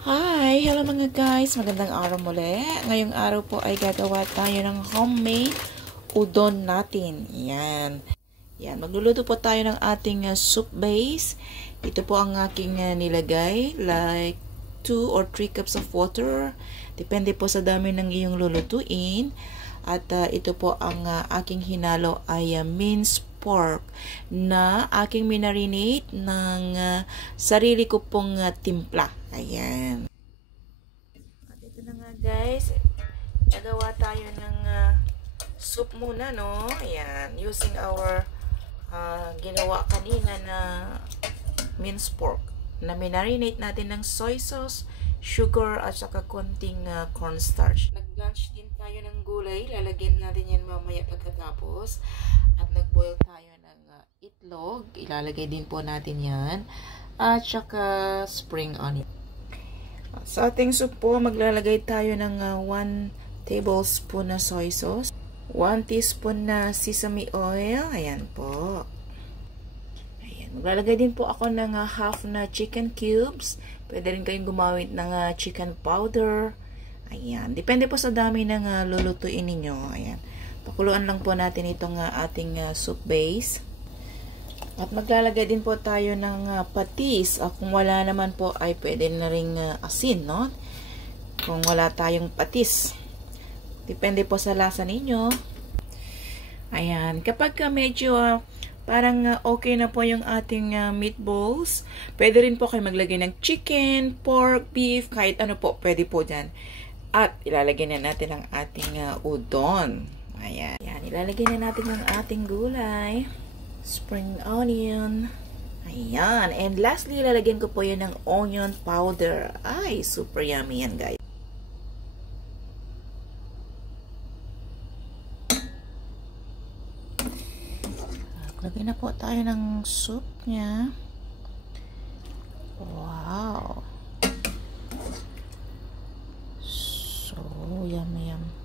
Hi! Hello mga guys! Magandang araw muli. Ngayong araw po ay gagawa tayo ng homemade udon natin. Yan. Yan. Magluluto po tayo ng ating soup base. Ito po ang aking nilagay. Like 2 or 3 cups of water. Depende po sa dami ng iyong lulutuin. At ito po ang aking hinalo ay minced pork na aking minarinate ng sarili ko pong timpla. Ayan. At ito na nga guys. Nagawa tayo ng soup muna, no? Ayan. Using our ginawa kanina na minced pork na minarinate natin ng soy sauce, sugar, at saka konting cornstarch. Nag-blanch din tayo ng gulay. Lalagyan natin yan mamaya pagkatapos. At nag-boil tayo ng itlog. Ilalagay din po natin yan. At saka spring onion. Sa ating soup po, maglalagay tayo ng 1 tablespoon na soy sauce. 1 teaspoon na sesame oil. Ayan po. Maglalagay din po ako ng half na chicken cubes. Pwede rin kayong gumamit ng chicken powder. Ayan. Depende po sa dami ng lulutuin ninyo. Ayan. Pakuluan lang po natin itong ating soup base. At maglalagay din po tayo ng patis. Kung wala naman po ay pwede na rin asin, no? Kung wala tayong patis. Depende po sa lasa ninyo. Ayan. Kapag medyo parang okay na po yung ating meatballs. Pwede rin po kayo maglagay ng chicken, pork, beef, kahit ano po. Pwede po dyan. At ilalagay na natin ang ating udon. Ayan. Ayan. Ilalagay na natin ang ating gulay. Spring onion. Ayan. And lastly, ilalagyan ko po yan ng onion powder. Ay, super yummy yan, guys. Lagay na po tayo ng soup niya. Wow. So, yummy, yummy.